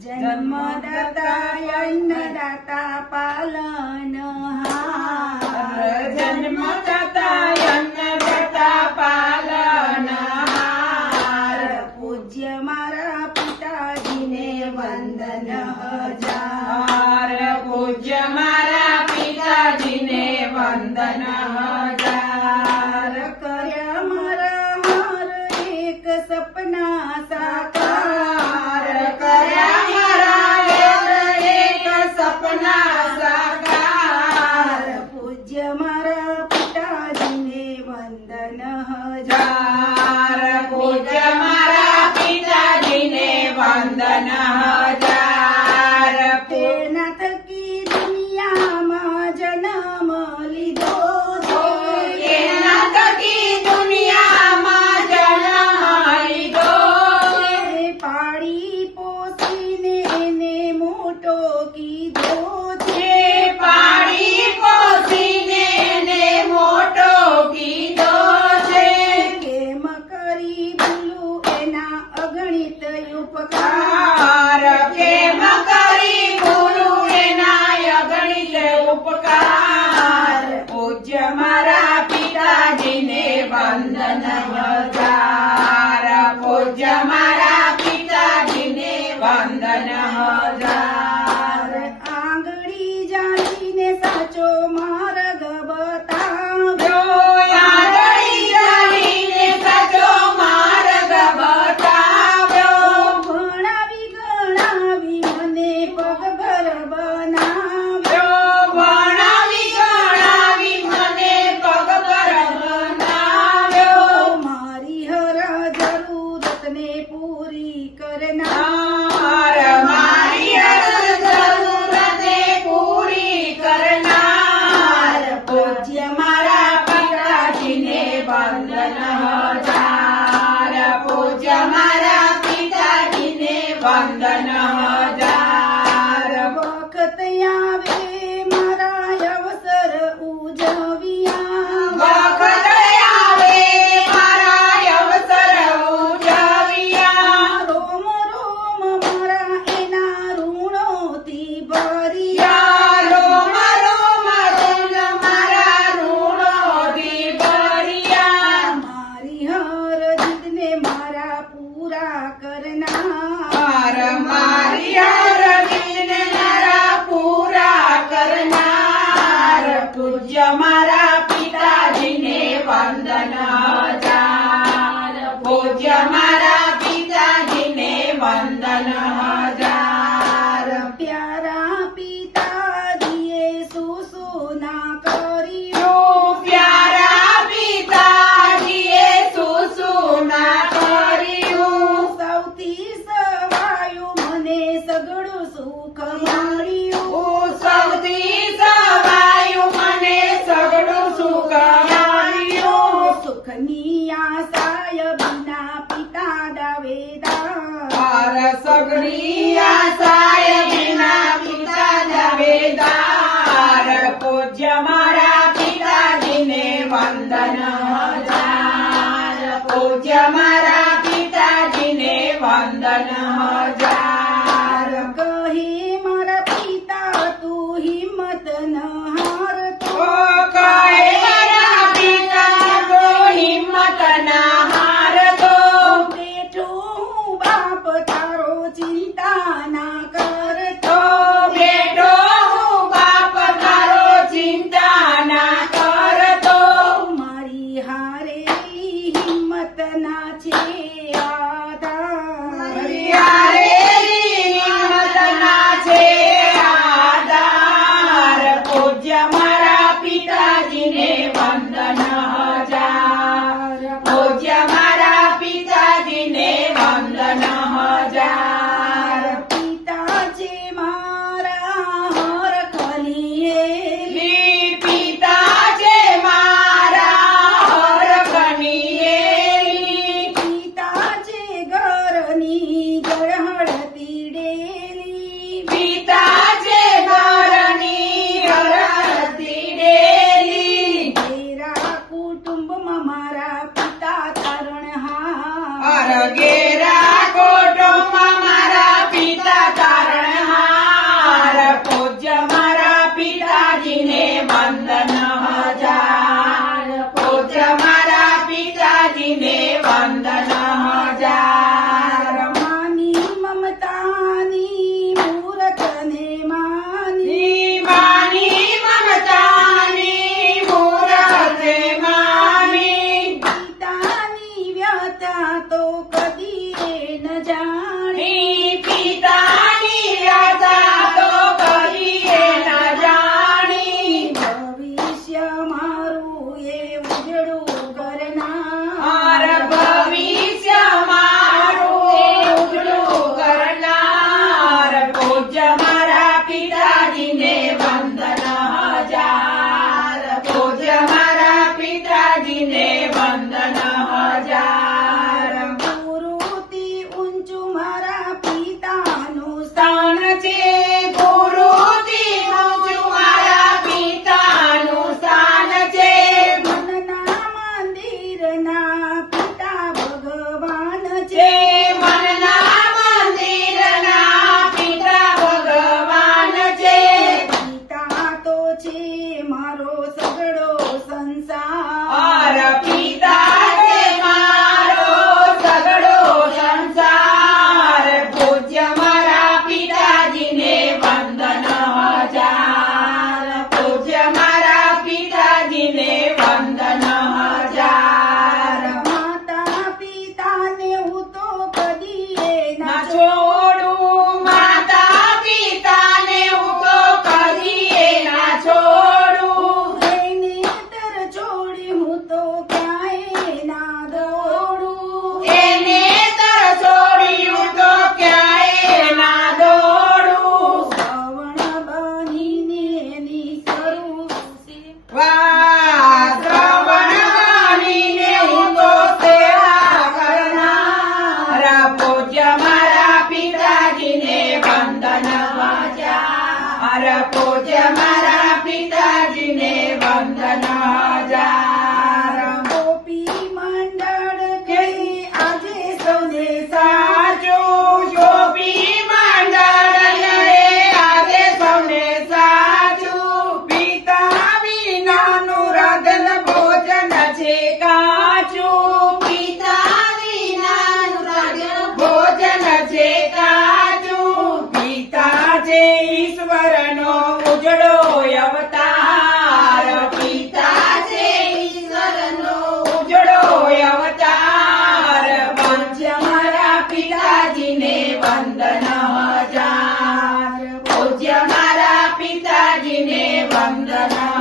જન્મદાતા અન્નદાતા પાલનહાર, જન્મદાતા અન્નદાતા પાલનહાર, પૂજ્ય મારા પિતાજીને વંદન હજાર, પૂજ્ય મારા પિતાજીને વંદન હજાર, કર્યા મારા હર એક સપના સાકાર, કર્યા મારા એક સપના સાકાર, પૂજ્ય મારા પિતાજીને વંદન હજાર, પૂજ્ય મારા પિતાજીને વંદન હજાર, તેના થકી દુનિયામાં જન્મ લીધો છે, તેના થકી દુનિયામાં જન્મ લીધો છે, પાળી પોસીને એને મોટો કીધો છે, પાળી પોસીને એને મોટો કીધો છે, કેમ કરી ભૂલું એના અગણિત ઉપકાર, કેમ કરી ભૂલું એના અગણિત ઉપકાર, પૂજ્ય મારા પિતાજીને વંદન હજાર, પૂજ્ય મારા પિતાજીને વંદન હજાર, આંગળી જાણીને સાચો માર્ગ બતાવ્યો, આંગળી જાણીને સાચો માર્ગ બતાવ્યો, ભણાવી ગણાવી મને પગભર બનાવ્યો, ભણાવી ગણાવી મને પગભર બનાવ્યો, મારી હર જરૂરતને પૂરી કરનાર, મારી હર જરૂરતને પૂરી કરનાર, પૂજ્ય મારા પિતાજીને વંદન હજાર, પૂજ્ય મારા પિતાજીને વંદન હજાર, વખત આવે મારા અવસર ઉજવ્યા, વખત આવે મારા અવસર ઉજવ્યા, રોમ રોમ મારા એના ઋણોથી ભર્યા, રોમ રોમ રોમ મારા ઋણોથી ભર્યા, મારી હર જીદને મારા પૂરા કરનાર, મારી હર દિલને મારા પૂરા કરનાર, પૂજ્ય મારા પિતાજીને વંદન હજાર, પૂજ્ય મારા પિતાજીને વંદન હજાર, પ્યારા પિતાજીએ સુસુના કર્યું, પ્યારા પિતાજીએ સુસુના કર્યું, સૌથી સવાયું મને સગળું સુખ મળ્યું, સૌથી સવાયું મને સગળું સુખ મળ્યું, સુખની આશાય વિના પિતા દાવેદાર, સગળી આશાય વિના પિતા દાવેદાર, પૂજ્ય મારા પિતાજીને વંદન હજાર, પૂજ્ય મારા પિતાજીને વંદન હજાર, કહે મારા પૂજ્ય મારા પિતાજીને વંદન હજાર. ગોપી મંડળ કહી આજે સૌને સાચું ગોપી મંડળ આજે સૌને સાચું. પિતા વિનાનું રાધન ભોજન છે કાચું. પિતા વિનાનું રાધન ભોજન છે કાચું. પિતા છે ઈશ્વરનો ઉજળો અવતાર. પિતા છે ઈશ્વરનો ઉજળો અવતાર. પૂજ્ય મારા પિતાજીને વંદન હજાર. પૂજ્ય મારા પિતાજીને વંદન